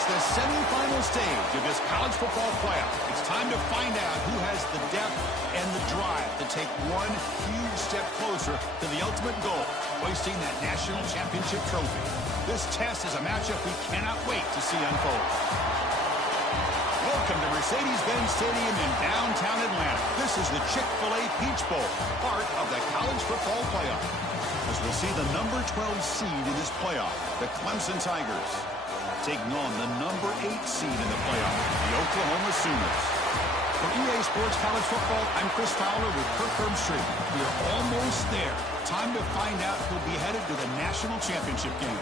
It's the semifinal stage of this college football playoff. It's time to find out who has the depth and the drive to take one huge step closer to the ultimate goal, hoisting that national championship trophy. This test is a matchup we cannot wait to see unfold. Welcome to Mercedes-Benz Stadium in downtown Atlanta. This is the Chick-fil-A Peach Bowl, part of the college football playoff. As we'll see the number 12 seed in this playoff, the Clemson Tigers, taking on the number 8 seed in the playoff, the Oklahoma Sooners. For EA Sports College Football, I'm Chris Fowler with Kirk Herbstreit. We are almost there. Time to find out who'll be headed to the national championship game.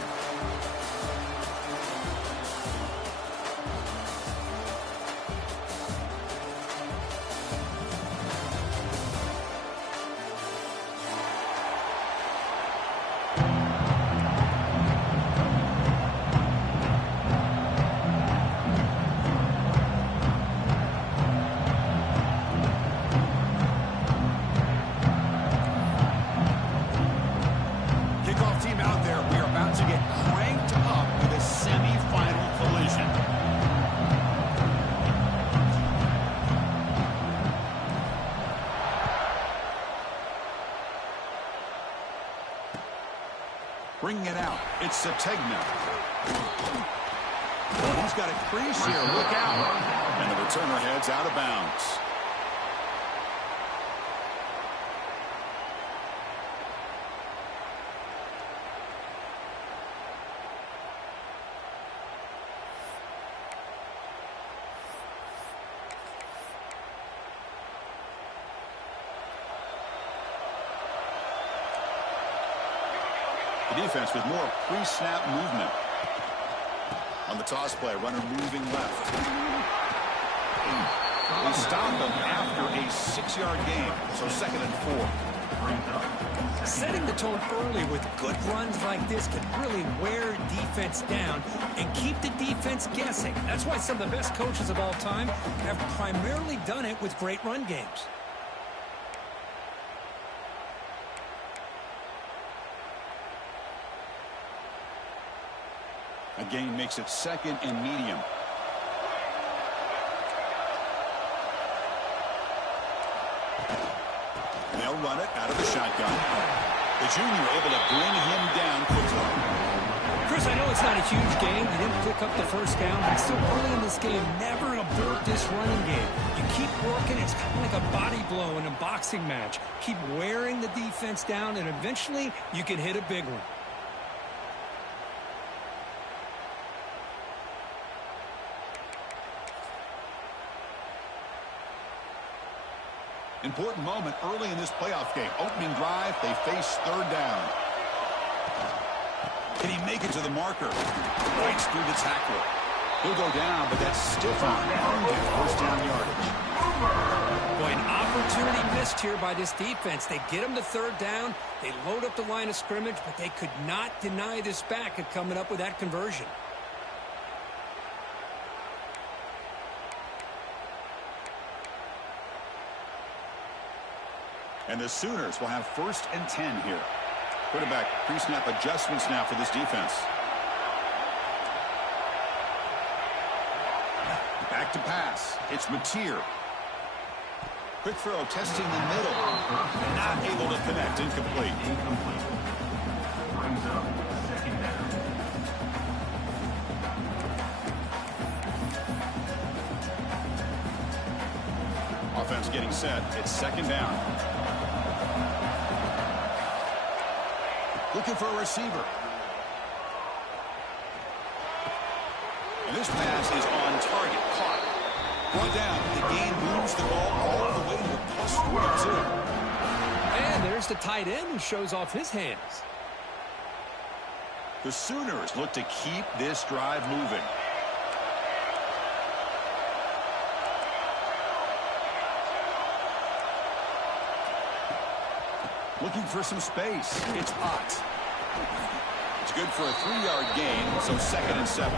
Bringing it out, it's Sategna. He's got a crease here, look out. And the returner heads out of bounds. Defense with more pre-snap movement. On the toss play, runner moving left. They stopped them after a 6-yard gain, so 2nd and 4. Setting the tone early with good runs like this can really wear defense down and keep the defense guessing. That's why some of the best coaches of all time have primarily done it with great run games. A gain makes it 2nd and medium. And they'll run it out of the shotgun. The junior able to bring him down quickly. Chris, I know it's not a huge game. He didn't pick up the first down, but still early in this game, never abort this running game. You keep working. It's kind of like a body blow in a boxing match. Keep wearing the defense down, and eventually you can hit a big one. Important moment early in this playoff game. Opening drive, they face 3rd down. Can he make it to the marker? Right through the tackle. He'll go down, but that's stiff arm. First down yardage. Boy, an opportunity missed here by this defense. They get him to 3rd down. They load up the line of scrimmage, but they could not deny this back at coming up with that conversion. And the Sooners will have 1st and 10 here. Quarterback pre-snap adjustments now for this defense. Back to pass. It's Mateer. Quick throw, testing the middle. Not able to connect. Incomplete. Brings up 2nd down. Offense getting set. It's 2nd down. Looking for a receiver. And this pass is on target. Caught. Brought down. The gain moves the ball all the way to the +42. And there's the tight end who shows off his hands. The Sooners look to keep this drive moving. Looking for some space. It's Ott. It's good for a 3-yard gain, so 2nd and 7.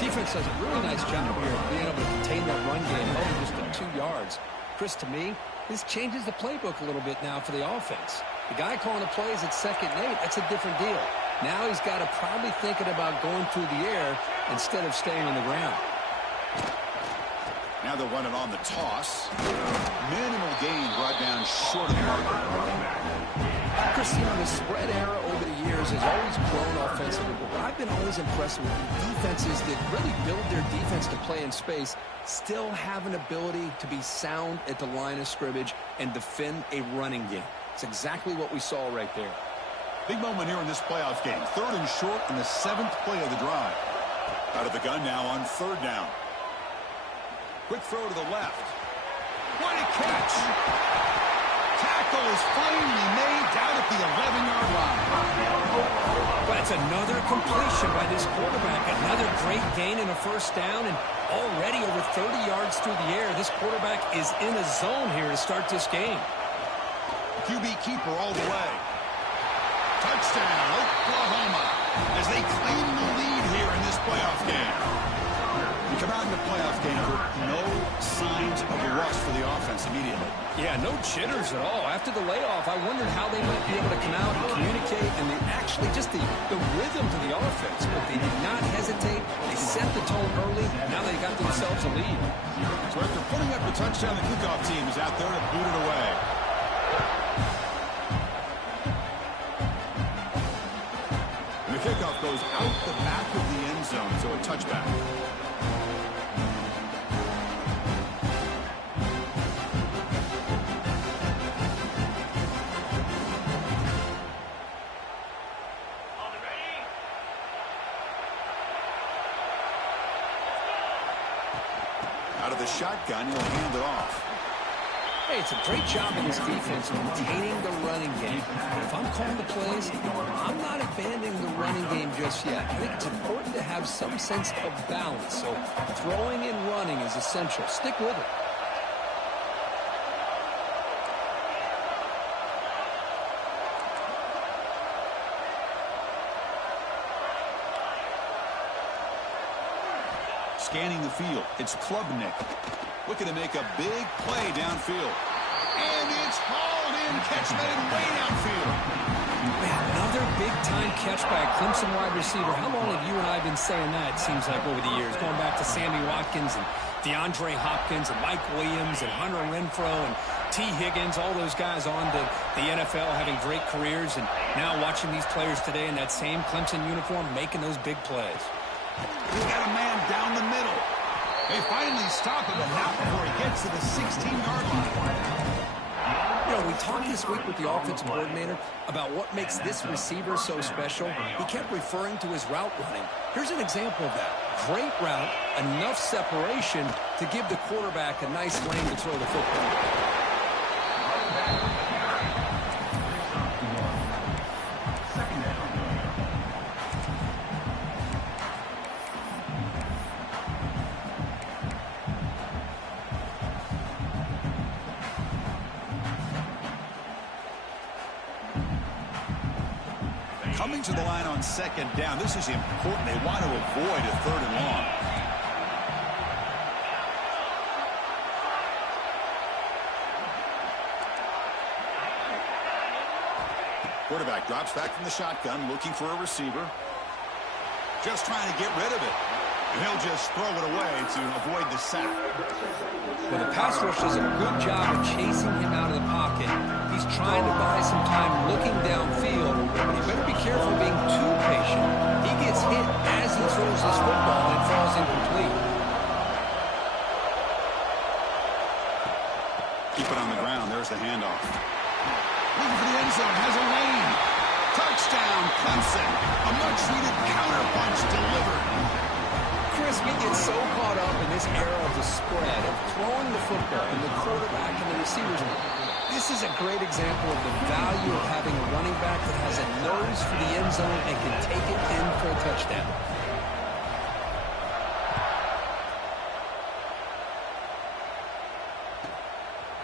Defense does a really nice job here of being able to contain that run game, held just to 2 yards. Chris, to me, this changes the playbook a little bit now for the offense. The guy calling the plays at 2nd and 8, that's a different deal. Now he's got to probably thinking about going through the air instead of staying on the ground. Now they'll run it on the toss. Minimal gain brought down short of the marker. Chris, the spread era over the years has always grown offensively, but what I've been always impressed with defenses that really build their defense to play in space still have an ability to be sound at the line of scrimmage and defend a running game. It's exactly what we saw right there. Big moment here in this playoff game. 3rd and short in the 7th play of the drive. Out of the gun now on 3rd down. Quick throw to the left. What a catch! Tackle is finally made down at the 11-yard line. But it's another completion by this quarterback. Another great gain in a 1st down, and already over 30 yards through the air. This quarterback is in a zone here to start this game. QB keeper all the way. Touchdown, Oklahoma, as they claim the lead here in this playoff game. You come out in the playoff game with no signs of a rust for the offense immediately. Yeah, no jitters at all. After the layoff, I wondered how they might be able to come out and communicate, and actually just the rhythm to the offense. But they did not hesitate. They set the tone early. Now they got themselves a lead. So after putting up a touchdown, the kickoff team is out there to boot it away. And the kickoff goes out the back of the end zone, so a touchback. Out of the shotgun, he'll hand it off. Hey, it's a great job in this defense containing the running game. But if I'm calling the plays, I'm not abandoning the running game just yet. I think it's important to have some sense of balance. So throwing and running is essential. Stick with it. Scanning the field, it's Klubnik. Looking to make a big play downfield. And it's hauled in, catch made way downfield. Man, another big-time catch by a Clemson wide receiver. How long have you and I been saying that, it seems like, over the years? Going back to Sammy Watkins and DeAndre Hopkins and Mike Williams and Hunter Renfrow and T. Higgins, all those guys on to the NFL having great careers. And now watching these players today in that same Clemson uniform making those big plays. He's got a man down the middle. They finally stop him, but not before he gets to the 16-yard line. We talked this week with the offensive coordinator about what makes this receiver so special. He kept referring to his route running. Here's an example of that. Great route, enough separation to give the quarterback a nice lane to throw the football. Coming to the line on 2nd down. This is important. They want to avoid a 3rd and long. Quarterback drops back from the shotgun, looking for a receiver. Just trying to get rid of it. And he'll just throw it away to avoid the sack. Well, the pass rush does a good job of chasing him out of the pocket. He's trying to buy some time looking downfield, but you better be careful being too patient. He gets hit as he throws this football and it falls incomplete. Keep it on the ground. There's the handoff. Looking for the end zone. Has a lane. Touchdown, Clemson. A much-needed counterpunch delivered. Chris, we get so caught up in this era of the spread, of throwing the football and the quarterback and the receivers. This is a great example of the value of having a running back that has a nose for the end zone and can take it in for a touchdown.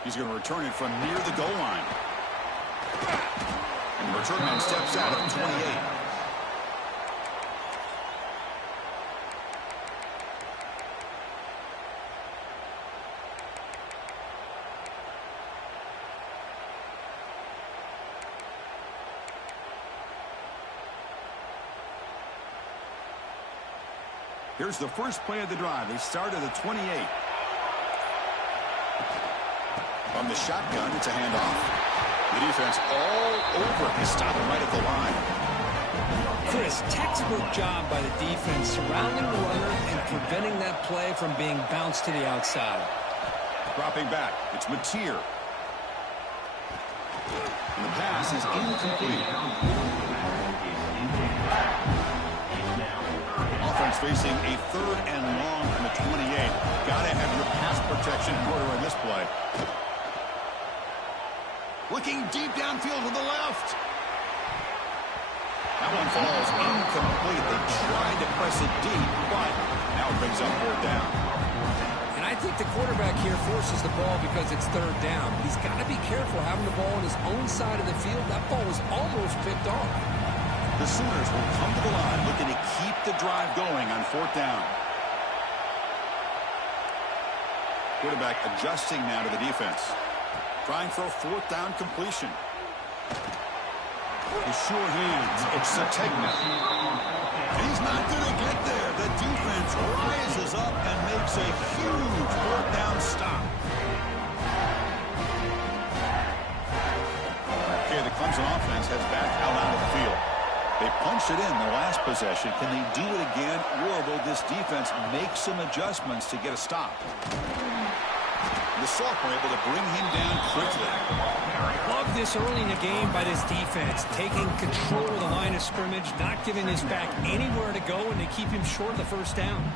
He's going to return it from near the goal line. And the return man steps out at the 28. Here's the first play of the drive. They start at the 28. From the shotgun, it's a handoff. The defense all over. They stop him right at the line. Chris, textbook job by the defense surrounding the runner and preventing that play from being bounced to the outside. Dropping back, it's Mateer. And the pass is incomplete. Offense facing a 3rd and long on the 28. Gotta have your pass protection in order in this play. Looking deep downfield to the left. That one falls incomplete. They tried to press it deep, but now it brings up 4th down. And I think the quarterback here forces the ball because it's 3rd down. He's got to be careful having the ball on his own side of the field. That ball was almost picked off. The Sooners will come to the line looking to keep the drive going on 4th down. Quarterback adjusting now to the defense. Trying for a 4th down completion. The sure hands. It's Sategna. He's not going to get there. The defense rises up and makes a huge 4th down stop. Okay, the Clemson offense heads back out onto the field. They punched it in the last possession. Can they do it again, or will this defense make some adjustments to get a stop? The sophomore able to bring him down quickly. Love this early in the game by this defense, taking control of the line of scrimmage, not giving his back anywhere to go, and they keep him short of the 1st down.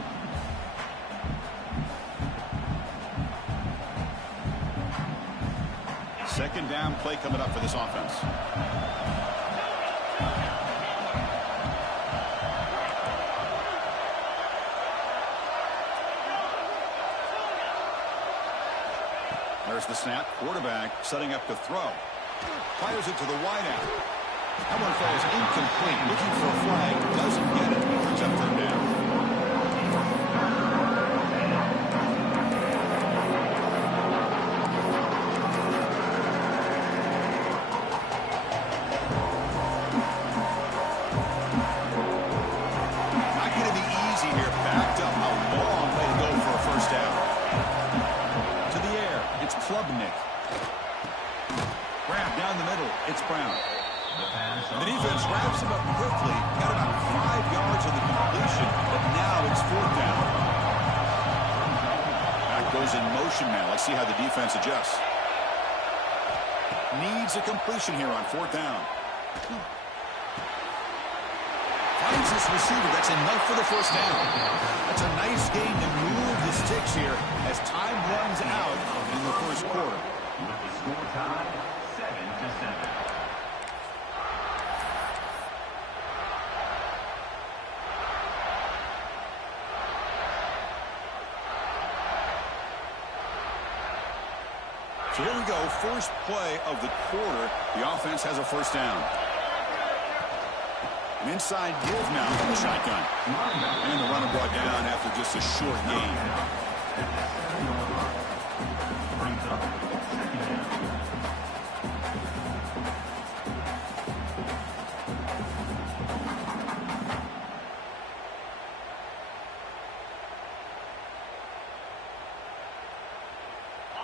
Second down play coming up for this offense. There's the snap. Quarterback setting up to throw. Fires it to the wideout. That one falls incomplete. Looking for a flag. Doesn't get it. Brings up 3rd down. Not going to be easy here. Backed up a long way to go for a 1st down. It's Klubnik. Grab down the middle. It's Brown. The defense wraps him up quickly. Got about 5 yards on the completion, but now it's 4th down. That goes in motion now. Let's see how the defense adjusts. Needs a completion here on 4th down. Finds this receiver. That's enough for the 1st down. That's a nice gain to move the sticks here as time runs out in the 1st quarter. With the score tie 7-7. So here we go. First play of the quarter. The offense has a 1st down. An inside give now from the shotgun. And the runner brought down after just a short gain.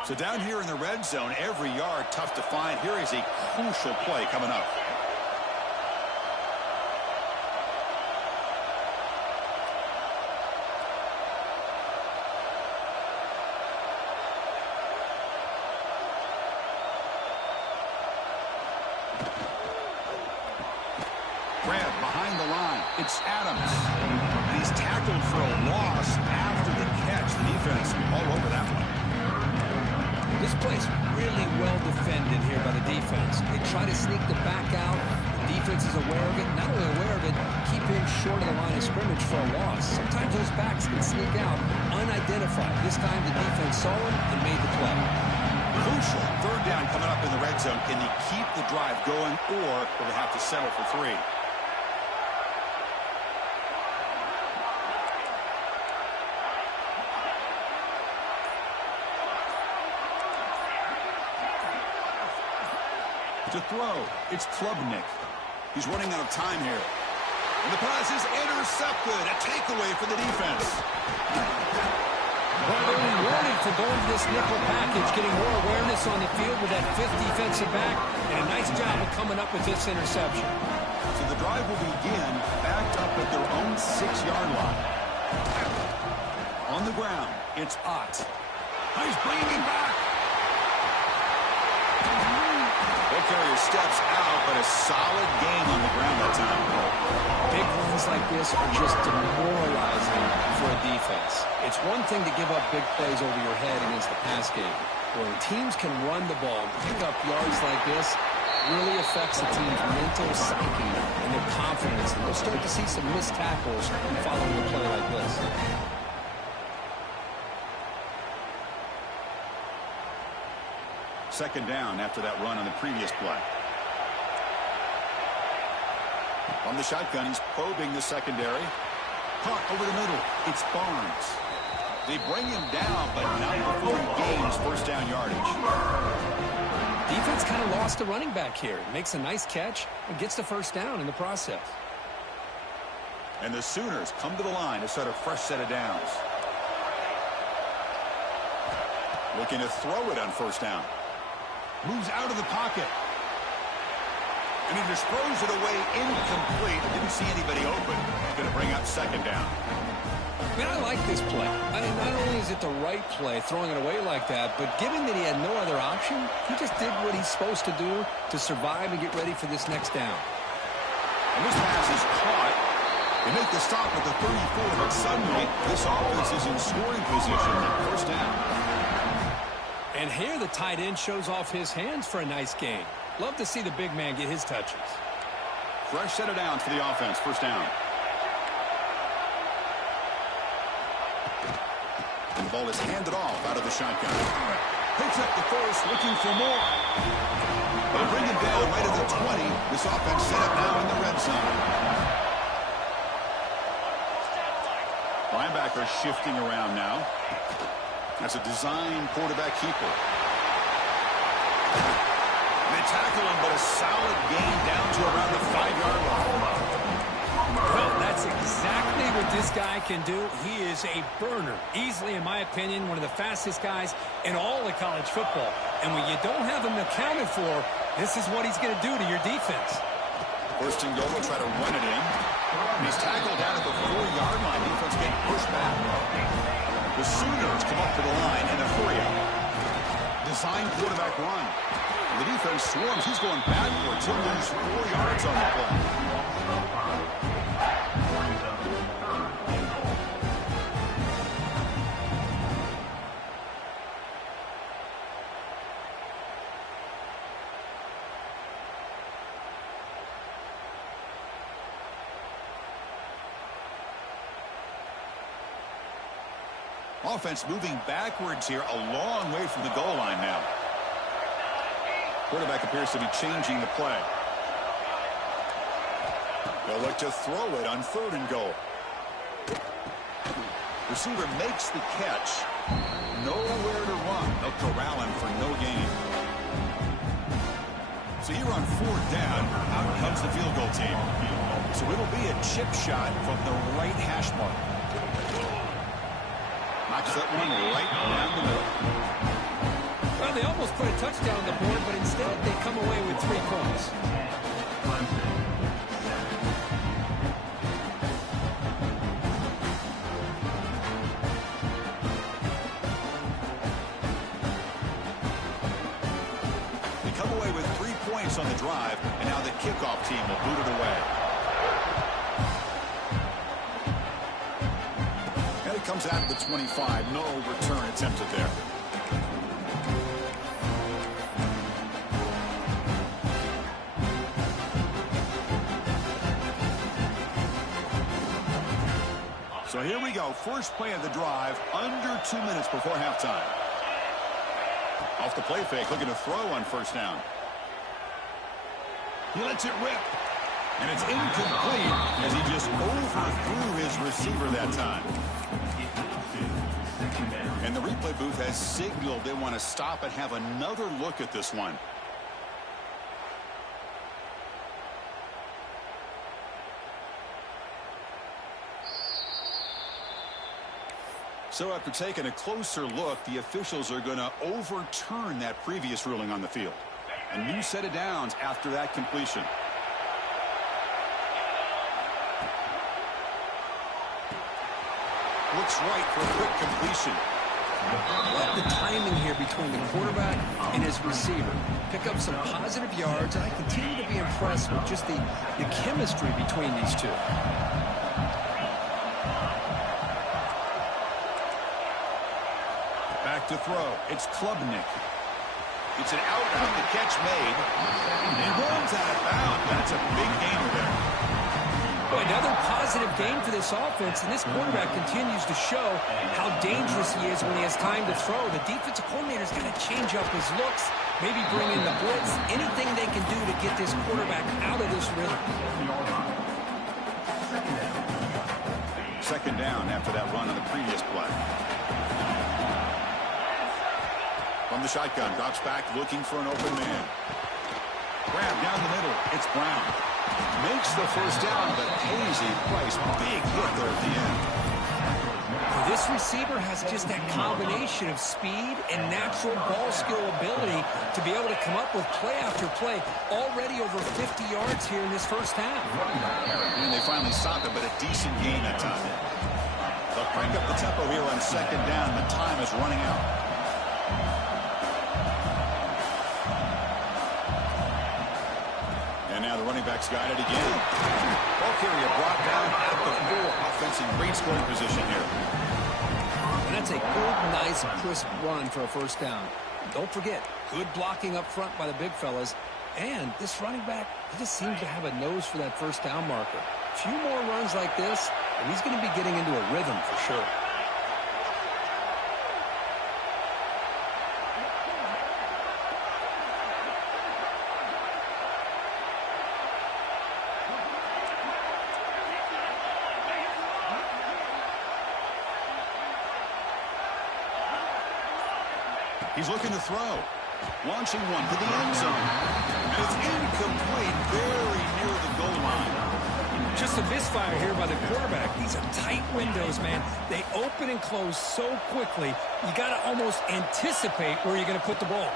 So down here in the red zone, every yard tough to find. Here is a crucial play coming up. Grab behind the line. It's Adams. And he's tackled for a loss after the catch. The defense all over that one. This play's really well defended here by the defense. They try to sneak the back out. The defense is aware of it. Not only aware of it, keep him short of the line of scrimmage for a loss. Sometimes those backs can sneak out unidentified. This time the defense saw him and made the play. Crucial. 3rd down coming up in the red zone. Can he keep the drive going, or will they have to settle for 3? To throw, it's Klubnik. He's running out of time here. And the pass is intercepted. A takeaway for the defense. Well, they're rewarded for going to this nickel package, getting more awareness on the field with that fifth defensive back, and a nice job of coming up with this interception. So the drive will begin backed up at their own 6-yard line. On the ground, it's Ott. He's bringing him back. Ball carrier steps out, but a solid gain on the ground that time. Big runs like this are just demoralizing for a defense. It's one thing to give up big plays over your head against the pass game. When teams can run the ball and pick up yards like this, really affects the team's mental psyche and their confidence. And you'll start to see some missed tackles following a play like this. Second down after that run on the previous play. On the shotgun, he's probing the secondary. Caught over the middle. It's Barnes. They bring him down, but not before he gains first down yardage. Defense kind of lost the running back here. Makes a nice catch and gets the first down in the process. And the Sooners come to the line to start a fresh set of downs. Looking to throw it on first down. Moves out of the pocket. And he just throws it away incomplete. Didn't see anybody open. Going to bring up second down. Man, I like this play. Not only is it the right play, throwing it away like that, but given that he had no other option, he just did what he's supposed to do to survive and get ready for this next down. And this pass is caught. They make the stop at the 34, but suddenly this offense is in scoring position at first down. And here the tight end shows off his hands for a nice gain. Love to see the big man get his touches. Fresh set of downs for the offense. First down. And the ball is handed off out of the shotgun. Picks up the first, looking for more. They'll bring him down right at the 20. This offense set up now in the red zone. Linebacker shifting around now. That's a design quarterback keeper. They tackle him, but a solid gain down to around the 5-yard line. Well, that's exactly what this guy can do. He is a burner. Easily, in my opinion, one of the fastest guys in all of college football. And when you don't have him accounted for, this is what he's going to do to your defense. First and goal, will try to run it in. He's tackled down at the 4-yard line. Defense getting pushed back. The Sooners come up to the line in a hurry-up. Design quarterback run. The defense swarms. He's going backwards. He'll lose 4 yards on the play. Offense moving backwards here, a long way from the goal line now. Quarterback appears to be changing the play. They'll look to throw it on third and goal. Receiver makes the catch. Nowhere to run. They'll corral him for no gain. So here on fourth down, out comes the field goal team. So it'll be a chip shot from the right hash mark. Knocks that one right down the middle. Well, they almost put a touchdown on the board, but instead they come away with 3 points. They come away with 3 points on the drive, and now the kickoff team will boot it away. And it comes out of the 25. No return attempted there. So here we go. First play of the drive, under 2 minutes before halftime. Off the play fake, looking to throw on first down. He lets it rip. And it's incomplete as he just overthrew his receiver that time. And the replay booth has signaled they want to stop and have another look at this one. So after taking a closer look, the officials are going to overturn that previous ruling on the field. A new set of downs after that completion. Looks right for a quick completion. Love the timing here between the quarterback and his receiver. Pick up some positive yards, and I continue to be impressed with just the chemistry between these two. Back to throw. It's Klubnik. It's an out on the catch made. And runs out of bounds. That's a big gainer there. Boy, another positive gain for this offense, and this quarterback continues to show how dangerous he is when he has time to throw. The defensive coordinator's got to change up his looks, maybe bring in the blitz, anything they can do to get this quarterback out of this rhythm. Second down after that run on the previous play. From the shotgun, drops back looking for an open man. Grab down the middle. It's Brown. Makes the first down, but pays a price. Big hit there at the end. This receiver has just that combination of speed and natural ball skill ability to be able to come up with play after play. Already over 50 yards here in this first half. And they finally stop it, but a decent gain that time. They'll crank up the tempo here on second down. The time is running out. And now the running back's got it again. Ball carrier brought down at the 4. Offense in great scoring position here. And that's a good, nice, crisp run for a first down. Don't forget, good blocking up front by the big fellas. And this running back, he just seems to have a nose for that first down marker. A few more runs like this, and he's going to be getting into a rhythm for sure. He's looking to throw. Launching one to the end zone. And it's incomplete, very near the goal line. Just a misfire here by the quarterback. These are tight windows, man. They open and close so quickly, you got to almost anticipate where you're going to put the ball.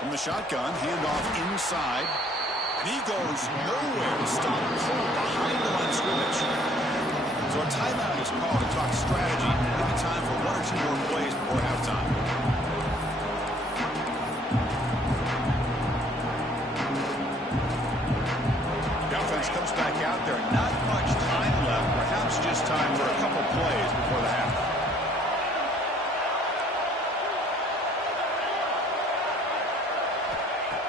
From the shotgun, handoff inside. And he goes nowhere. Stop pull behind the line of scrimmage. So a timeout is called to talk strategy. Maybe time for 1 or 2 more plays before halftime. Comes back out there. Not much time left. Perhaps just time for a couple plays before the half.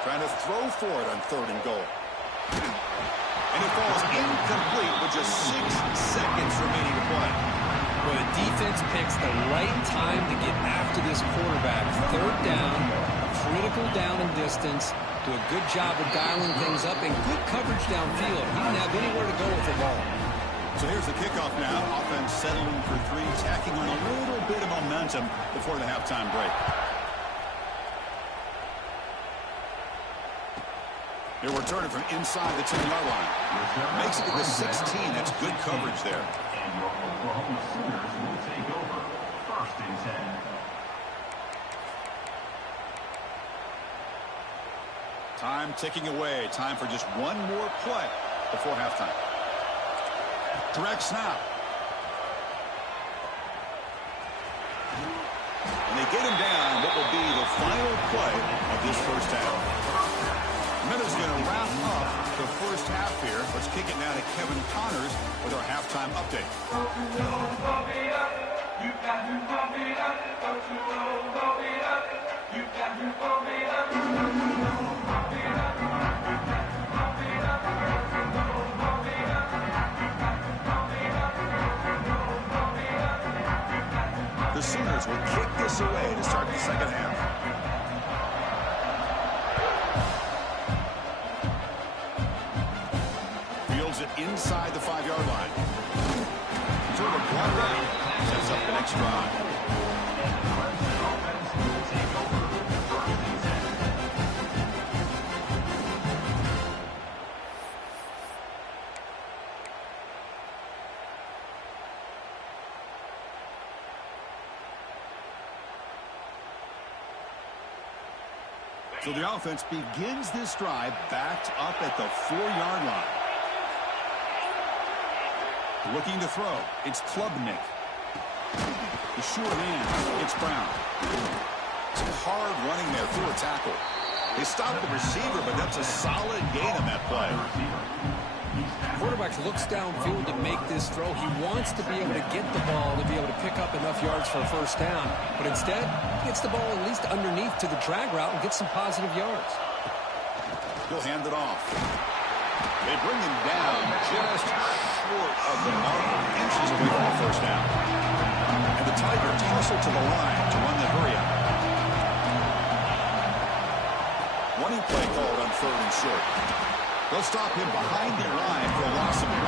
Trying to throw for it on 3rd and goal. And it falls incomplete with just 6 seconds remaining to play. Well, the defense picks the right time to get after this quarterback. 3rd down, critical down and distance. Do a good job of dialing things up and good coverage downfield. He didn't have anywhere to go with the ball. So here's the kickoff now. Offense settling for 3, tacking on a little bit of momentum before the halftime break. They're returning from inside the 10-yard line. Makes it to the 16. That's good coverage there. And your Oklahoma Sooners will take over 1st and 10. Time ticking away. Time for just 1 more play before halftime. Direct snap. And they get him down what will be the final play of this first half. Minutes going to wrap up the first half here. Let's kick it now to Kevin Connors with our halftime update. The Sooners will kick this away to start the second half. Fields it inside the 5-yard line. Sort of one right. Sets up the next drive. So the offense begins this drive backed up at the 4-yard line. Looking to throw. It's Klubnik. The short hand. It's Brown. Some hard running there through a tackle. They stopped the receiver, but that's a solid gain on that play. Quarterback looks downfield to make this throw. He wants to be able to get the ball to be able to pick up enough yards for a first down. But instead, he gets the ball at least underneath to the drag route and gets some positive yards. He'll hand it off. They bring him down just short of the mark, inches away from the first down. And the Tigers hustle to the line to run the hurry up. Running play called on 3rd and short. They'll stop him behind their line for a loss of 1.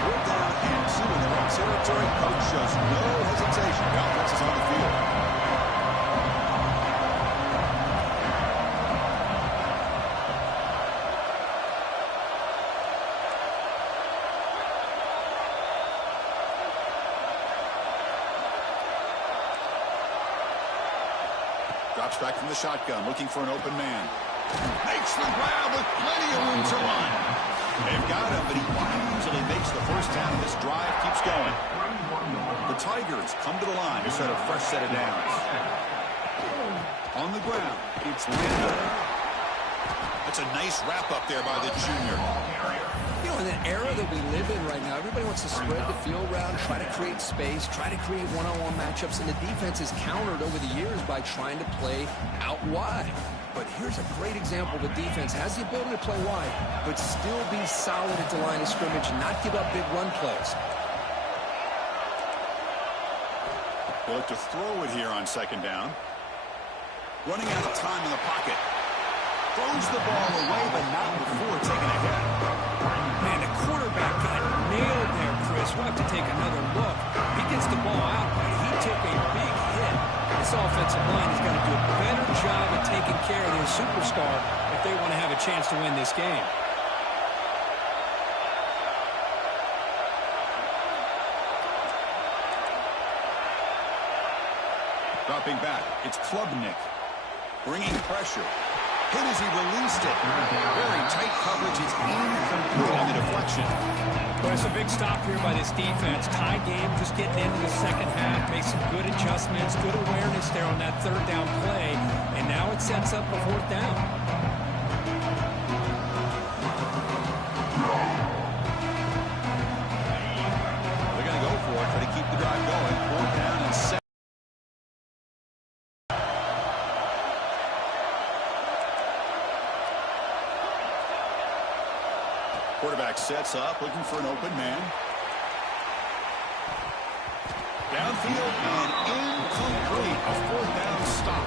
We're down and 2 in the red territory. Coach shows no hesitation. The offense is on the field. Drops back from the shotgun, looking for an open man. Makes the grab with plenty of room to run. They've got him, but he easily makes the first down. This drive keeps going. The Tigers come to the line to set a fresh set of downs. On the ground, it's Lando. That's a nice wrap up there by the junior. You know, in the era that we live in right now, everybody wants to spread the field around, try to create space, try to create one-on-one matchups, and the defense is countered over the years by trying to play out wide. But here's a great example. The defense has the ability to play wide, but still be solid at the line of scrimmage and not give up big run plays. They'll look to throw it here on 2nd down. Running out of time in the pocket. Throws the ball away, but not before taking a hit. Man, the quarterback got nailed there, Chris. We'll have to take another look. He gets the ball out, but he took a big hit. This offensive line has got to do a better job of taking care of their superstar if they want to have a chance to win this game. Dropping back, it's Klubnik. Bringing pressure. Hit as he released it. Very tight coverage. It's incomplete on the deflection. Well, it's a big stop here by this defense. Tie game, just getting into the second half. Make some good adjustments, good awareness there on that 3rd down play. And now it sets up a 4th down. They're going to go for it, try to keep the drive going. 4th down and 7. Quarterback sets up, looking for an open man. Downfield and incomplete. A 4th down stop.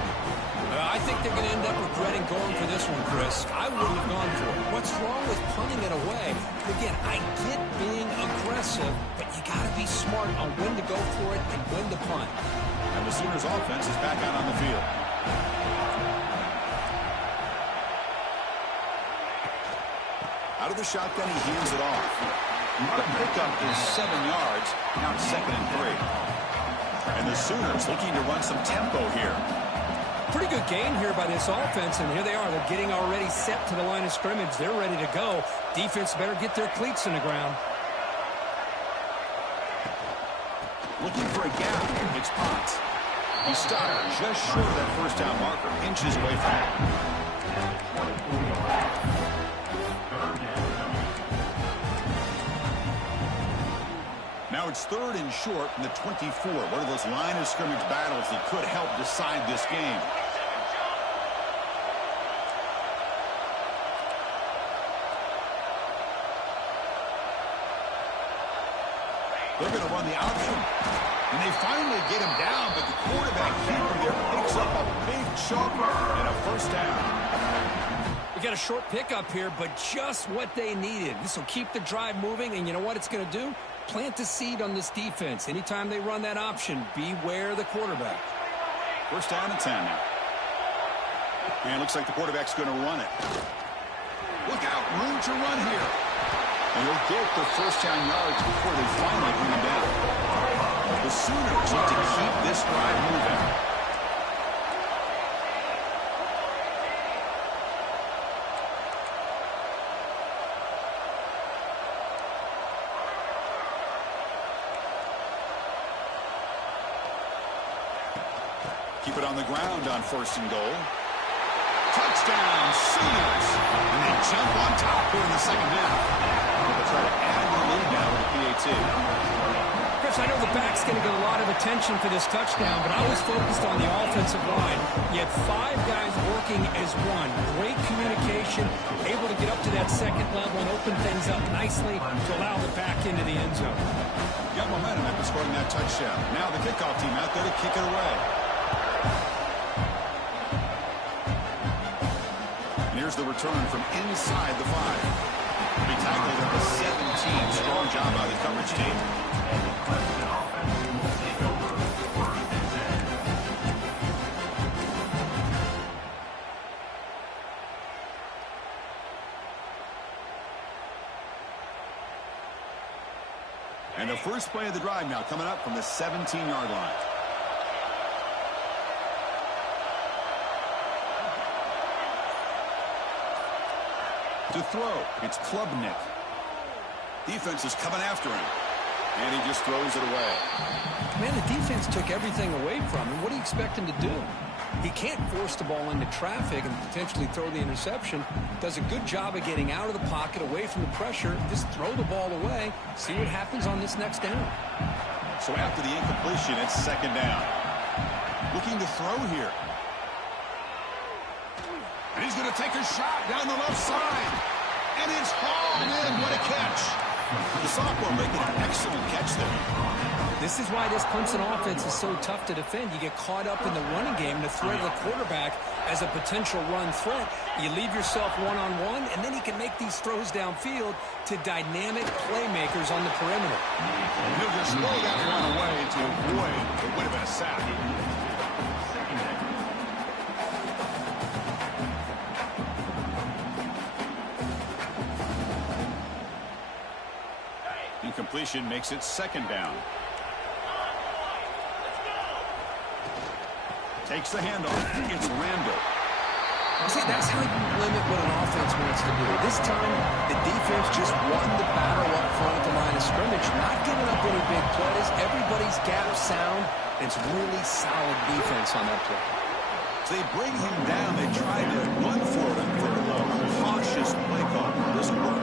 I think they're going to end up regretting going for this one, Chris. I wouldn't have gone for it. What's wrong with punting it away? Again, I get being aggressive, but you got to be smart on when to go for it and when to punt. And the Sooners offense is back out on the field. Out of the shotgun, he hands it off. The pickup is 7 yards. Now it's 2nd and 3. And the Sooners looking to run some tempo here. Pretty good game here by this offense, and here they are. They're getting already set to the line of scrimmage. They're ready to go. Defense better get their cleats in the ground. Looking for a gap. It's Potts. He stopped just short of that 1st down marker. Inches away from it. Now it's 3rd and short from the 24. One of those line of scrimmage battles that could help decide this game. They're going to run the option. And they finally get him down, but the quarterback keeper there picks up a big chunk and a 1st down. We got a short pickup here, but just what they needed. This will keep the drive moving, and you know what it's going to do? Plant a seed on this defense. Anytime they run that option, beware the quarterback. 1st down and 10 now. And looks like the quarterback's going to run it. Look out, room to run here. And he'll get the 1st down yards before they finally bring him down. The Sooners look to keep this drive moving. Keep it on the ground on 1st and goal. Touchdown, Sooners. And they jump on top here in the second half. They'll try to add the lead now with the PAT. Chris, I know the back's going to get a lot of attention for this touchdown, but I was focused on the offensive line. You had 5 guys working as one. Great communication, able to get up to that second level and open things up nicely to allow the back into the end zone. Got momentum after scoring that touchdown. Now the kickoff team out there to kick it away. And here's the return from inside the 5. He tackled at the 17. Strong job by the coverage team. And the first play of the drive now coming up from the 17-yard line. To throw, it's Klubnik. Defense is coming after him. And he just throws it away. Man, the defense took everything away from him. What do you expect him to do? He can't force the ball into traffic and potentially throw the interception. Does a good job of getting out of the pocket, away from the pressure. Just throw the ball away. See what happens on this next down. So after the incompletion, it's second down. Looking to throw here. And he's going to take a shot down the left side. And it's hauled in. What a catch. The sophomore making an excellent catch there. This is why this Clemson offense is so tough to defend. You get caught up in the running game, the threat of the quarterback as a potential run threat. You leave yourself one-on-one, and then he can make these throws downfield to dynamic playmakers on the perimeter. He'll just slow that run away to avoid what would have been a sack. Incompletion makes it second down. Takes the handoff. It's Randall. See, that's how you limit what an offense wants to do. This time, the defense just won the battle up front at the line of scrimmage, not giving up any big plays. Everybody's gap sound. It's really solid defense on that play. So they bring him down. They try to run for him for a cautious play call. Doesn't work.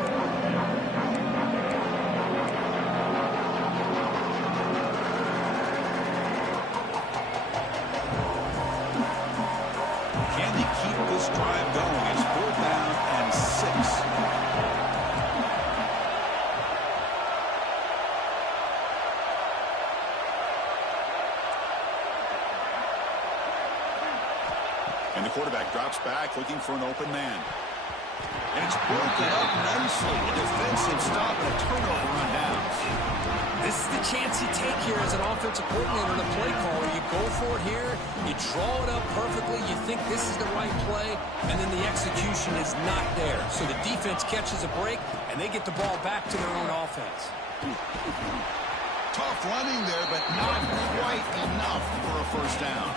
Drive going. It's 4th down and 6. And the quarterback drops back looking for an open man. And it's broken up nicely. A defensive stop and a turnover on downs. This is the chance you take here as an offensive coordinator and a play caller. You go for it here, you draw it up perfectly, you think this is the right play, and then the execution is not there. So the defense catches a break, and they get the ball back to their own offense. Tough running there, but not quite enough for a first down.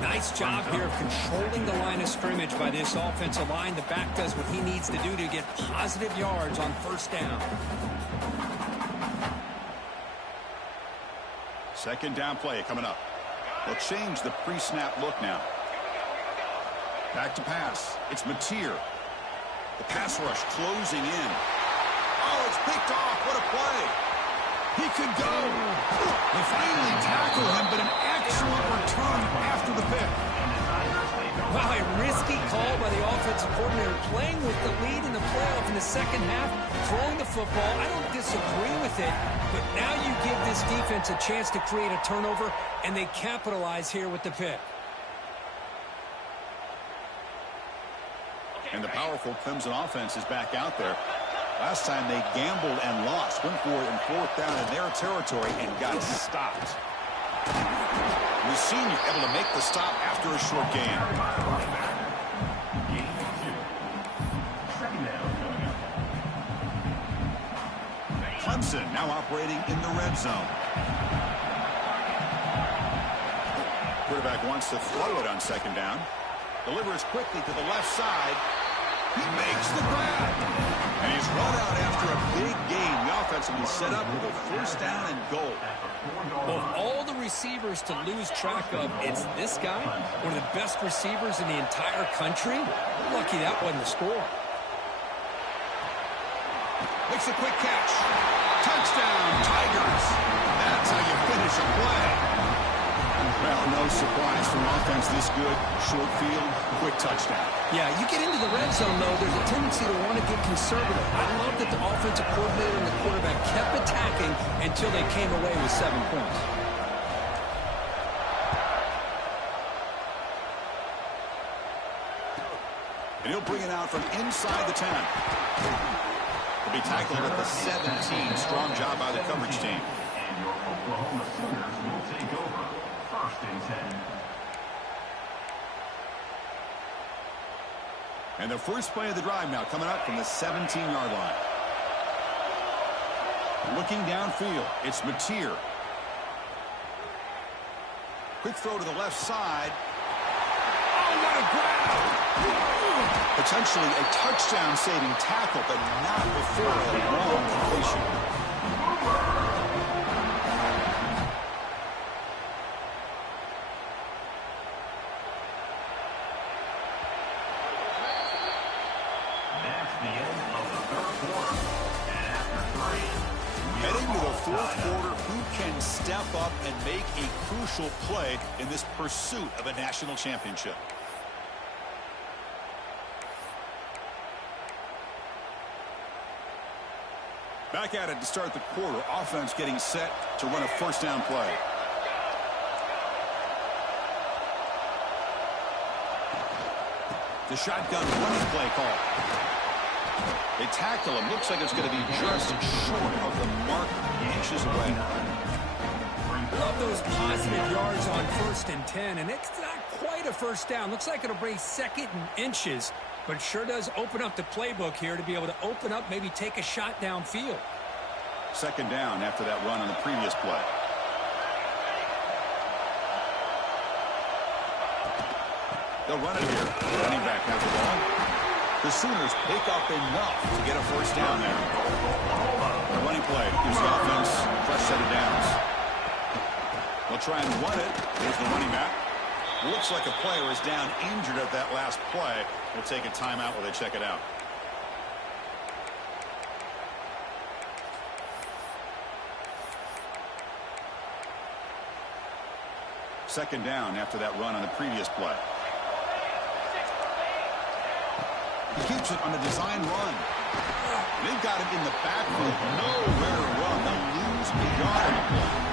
Nice job here of controlling the line of scrimmage by this offensive line. The back does what he needs to do to get positive yards on first down. Second down play coming up. They'll change the pre-snap look now. Back to pass. It's Mateer. The pass rush closing in. Oh, it's picked off. What a play. He could go. They finally tackle him, but an excellent return after the pick. Wow, a risky call by the offensive coordinator, playing with the lead in the playoff in the second half, throwing the football. I don't disagree with it, but now you give this defense a chance to create a turnover, and they capitalize here with the pick. And the powerful Clemson offense is back out there. Last time they gambled and lost, went for it in 4th down in their territory and got stopped. The senior able to make the stop after a short gain. Clemson now operating in the red zone. Quarterback wants to throw it on second down. Delivers quickly to the left side. He makes the grab. And he's run out after a big gain. The offense will be set up with a first down and goal. Well, all the receivers to lose track of, it's this guy, one of the best receivers in the entire country. Lucky that wasn't the score. Makes a quick catch. Touchdown, Tigers. That's how you finish a play. Well, no surprise from offense this good. Short field, quick touchdown. Yeah, you get into the red zone, though, there's a tendency to want to get conservative. I love that the offensive coordinator and the quarterback kept attacking until they came away with 7 points. And he'll bring it out from inside the 10. He'll be tackled at the 17. Strong job by the coverage team. And your Oklahoma Sooners will take over. First and 10. And the first play of the drive now coming up from the 17-yard line. Looking downfield, it's Mateer. Quick throw to the left side. Oh, what a grab! Potentially a touchdown-saving tackle, but not before a long completion. Step up and make a crucial play in this pursuit of a national championship. Back at it to start the quarter. Offense getting set to run a first down play. The shotgun running play call. They tackle him. Looks like it's going to be just short of the mark, inches away. Love those positive yards on 1st and 10, and it's not quite a first down. Looks like it'll bring 2nd and inches, but sure does open up the playbook here to be able to open up, maybe take a shot downfield. 2nd down after that run on the previous play. They'll run it here. Running back has the ball. The Sooners pick up enough to get a first down there. The running play gives the offense a fresh set of downs. They'll try and run it. There's the running back. Looks like a player is down injured at that last play. We'll take a timeout while they check it out. Second down after that run on the previous play. He keeps it on a design run. They've got him in the backfield. Nowhere to run. They'll lose a yard on the play.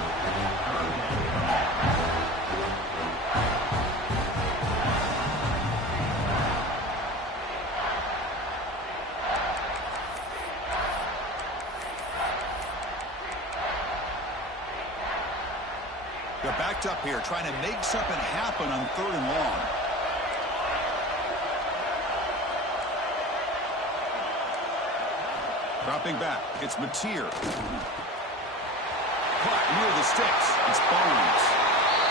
They're backed up here, trying to make something happen on 3rd and long. Dropping back, it's Mateer. Caught near the sticks. It's Bones.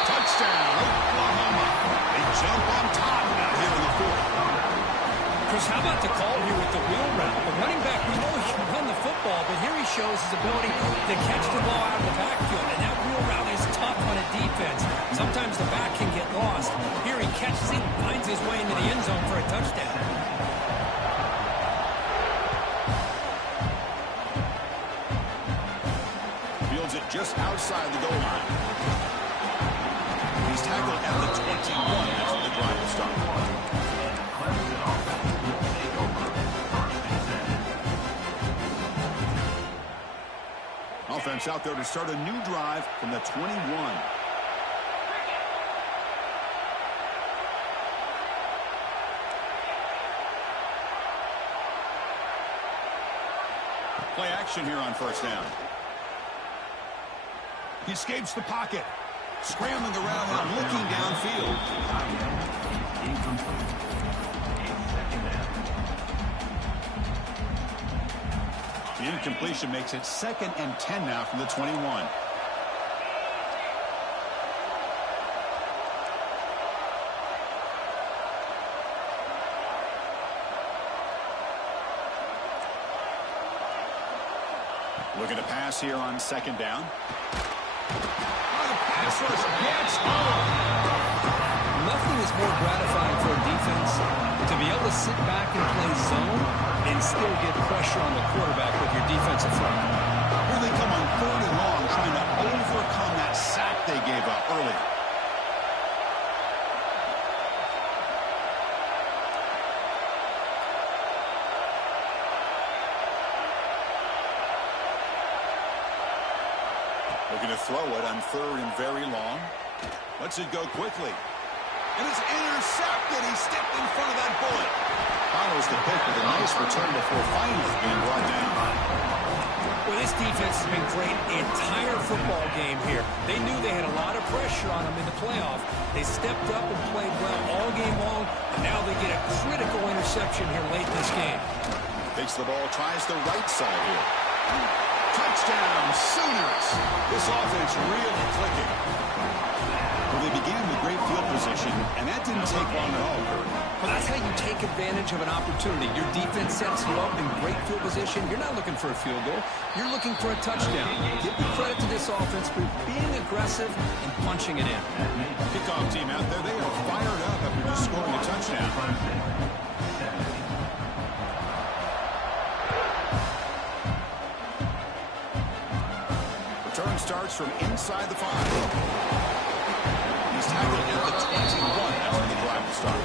Touchdown, Oklahoma. They jump on top out here in the 4th. Chris, how about the call here with the wheel route? The running back, we know he can run the football, but here he shows his ability to catch the ball out of the backfield, and that wheel route is tough on a defense. Sometimes the back can get lost. Here he catches it, finds his way into the end zone for a touchdown. Fields it just outside the goal line. He's tackled at the 21. That's where the drive will start. Offense out there to start a new drive from the 21. Play action here on first down. He escapes the pocket. Scrambling around and looking downfield. The incompletion makes it 2nd and 10 now from the 21. Looking to pass here on second down. Oh, the pass rush gets home. Nothing is more gratifying for a defense to be able to sit back and play zone and still get pressure on the quarterback with your defensive front. Here they come on 3rd and long, trying to overcome that sack they gave up earlier. Looking to throw it on 3rd and very long. Lets it go quickly. And it's intercepted. He stepped in front of that bullet. Follows the pick with a nice return before finally being brought down. Well, this defense has been great the entire football game here. They knew they had a lot of pressure on them in the playoff. They stepped up and played well all game long, and now they get a critical interception here late in this game. Takes the ball, tries the right side here. Touchdown, Sooners. This offense really clicking. Well, they began with great field position, and that didn't take long at all, Kurt. Well, that's how you take advantage of an opportunity. Your defense sets you up in great field position. You're not looking for a field goal. You're looking for a touchdown. Give the credit to this offense for being aggressive and punching it in. Kickoff team out there, they are fired up after just scoring a touchdown. Return starts from inside the 5. He's tackled at the 21 after the drive will start.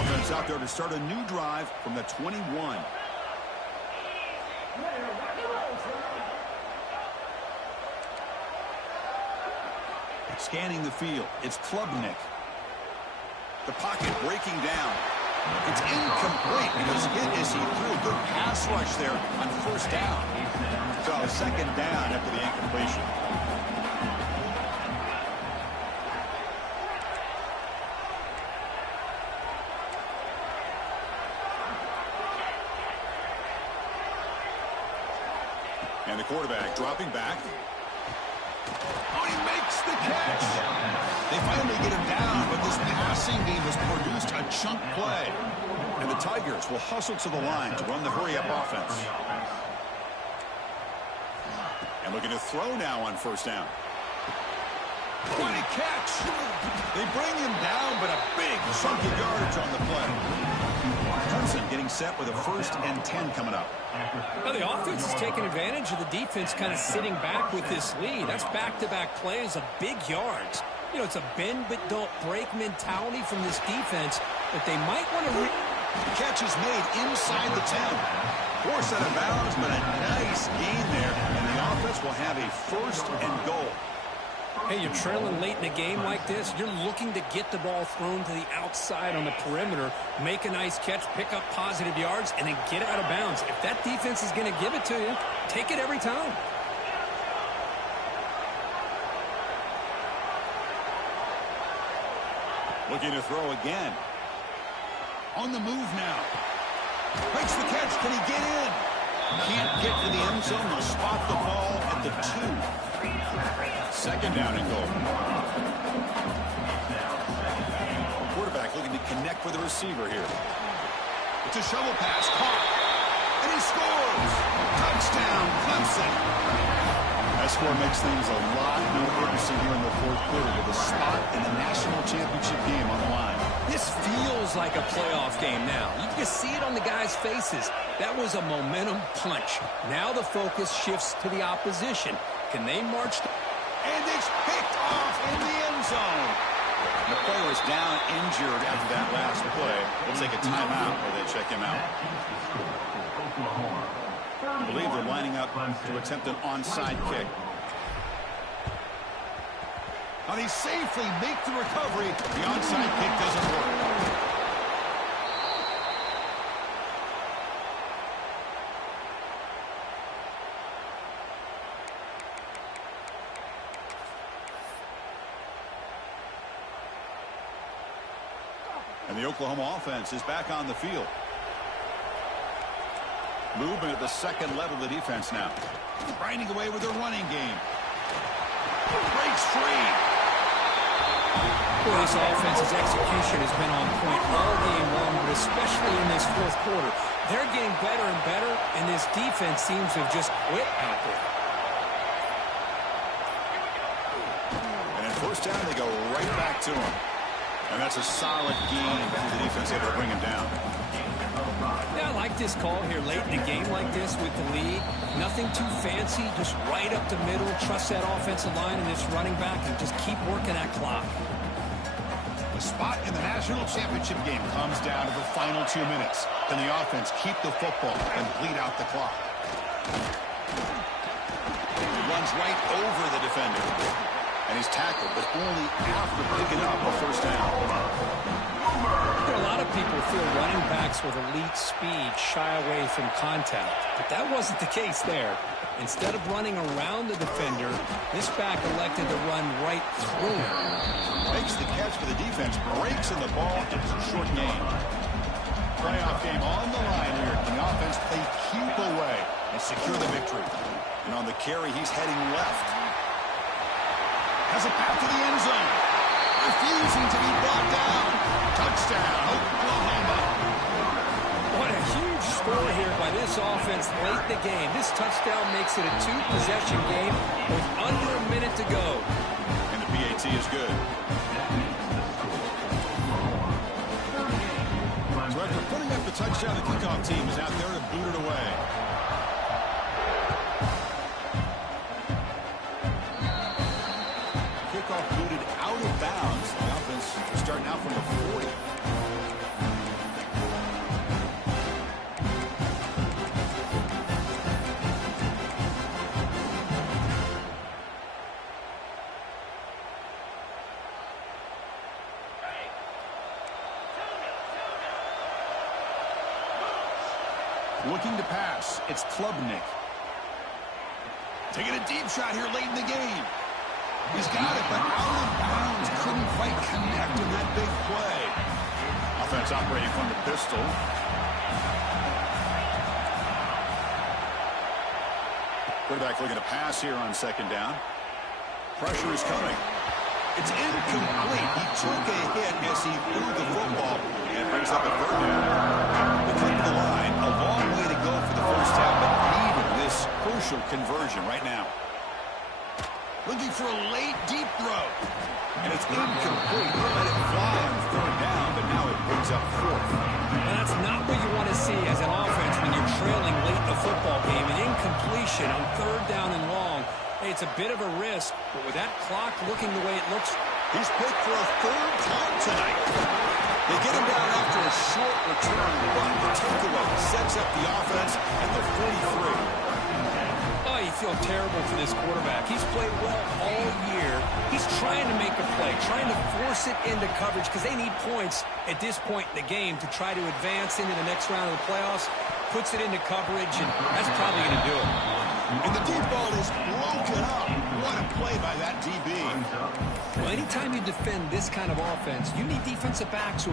Offense out there to start a new drive from the 21. Scanning the field, it's Klubnik. The pocket breaking down. It's incomplete because he threw a good pass rush there on 1st down. So 2nd down after the incompletion. And the quarterback dropping back. Oh, he makes the catch. They finally get him down, but this passing game has produced a chunk play. And the Tigers will hustle to the line to run the hurry-up offense. And looking to throw now on 1st down. What a catch. They bring him down, but a big chunk of yardage on the play. Clemson getting set with a 1st and 10 coming up. Well, the offense is taking advantage of the defense kind of sitting back with this lead. That's back-to-back plays of big yards. You know, it's a bend but don't break mentality from this defense that they might want to... The catch is made inside the 10. Forced out of bounds, but a nice gain there. And the offense will have a 1st and goal. Hey, you're trailing late in a game like this. You're looking to get the ball thrown to the outside on the perimeter, make a nice catch, pick up positive yards, and then get out of bounds. If that defense is going to give it to you, take it every time. Looking to throw again. On the move now. Makes the catch. Can he get in? Can't get to the end zone. They'll spot the ball at the 2. 2nd down and goal. Quarterback looking to connect with the receiver here. It's a shovel pass. Caught. And he scores. Touchdown, Clemson. That score makes things a lot more interesting here in the 4th quarter with a spot in the national championship game on the line. This feels like a playoff game now. You can see it on the guys' faces. That was a momentum punch. Now the focus shifts to the opposition. Can they march? And it's picked off in the end zone. The player is down injured after that last play. We'll take a timeout where they check him out. I believe they're lining up to attempt an onside kick. And he safely makes the recovery. The onside kick doesn't work. And the Oklahoma offense is back on the field. Movement at the 2nd level of the defense now. Grinding away with their running game. Breaks free. Boy, this offense's execution has been on point all game long, but especially in this fourth quarter. They're getting better and better, and this defense seems to have just quit out there. And at first down, they go right back to him. And that's a solid gain for the defense able to bring him down. Yeah, I like this call here late in the game like this with the lead. Nothing too fancy, just right up the middle. Trust that offensive line and this running back and just keep working that clock. The spot in the national championship game comes down to the final 2 minutes. Can the offense keep the football and bleed out the clock? He runs right over the defender. And he's tackled, but only after picking up a first down. A lot of people feel running backs with elite speed shy away from contact, but that wasn't the case there. Instead of running around the defender, this back elected to run right through him. Makes the catch for the defense, breaks in the ball, and it's a short game. Playoff game on the line here. Can the offense play keep away and secure the victory? And on the carry, he's heading left. Has it back to the end zone. Refusing to be brought down. Touchdown, Oklahoma. What a huge score here by this offense late in the game. This touchdown makes it a two-possession game with under a minute to go. And the PAT is good. So after putting up the touchdown, the kickoff team is out there to boot it away. Kickoff booted out of bounds. The offense starting out from the 40. Looking to pass. It's Klubnik. Taking a deep shot here late in the game. He's got it, but out of bounds. Couldn't quite connect in that big play. Offense operating from the pistol. Quarterback looking to pass here on second down. Pressure is coming. It's incomplete. He took a hit as he threw the football and brings up a third down. They come to the line. A long way to go for the first down, but needed this crucial conversion right now. Looking for a late, deep throw. And it's incomplete. They let it fly on third down, but now it brings up fourth. And that's not what you want to see as an offense when you're trailing late in a football game. An incompletion on third down and long. Hey, it's a bit of a risk, but with that clock looking the way it looks, he's picked for a third time tonight. They get him down after a short return, but the takeaway sets up the offense at the 43. Oh, you feel terrible for this quarterback. He's played well all year. He's trying to make a play, trying to force it into coverage because they need points at this point in the game to try to advance into the next round of the playoffs. Puts it into coverage, and that's probably going to do it. And the deep ball is broken up. What a play by that DB. Well, anytime you defend this kind of offense, you need defensive backs who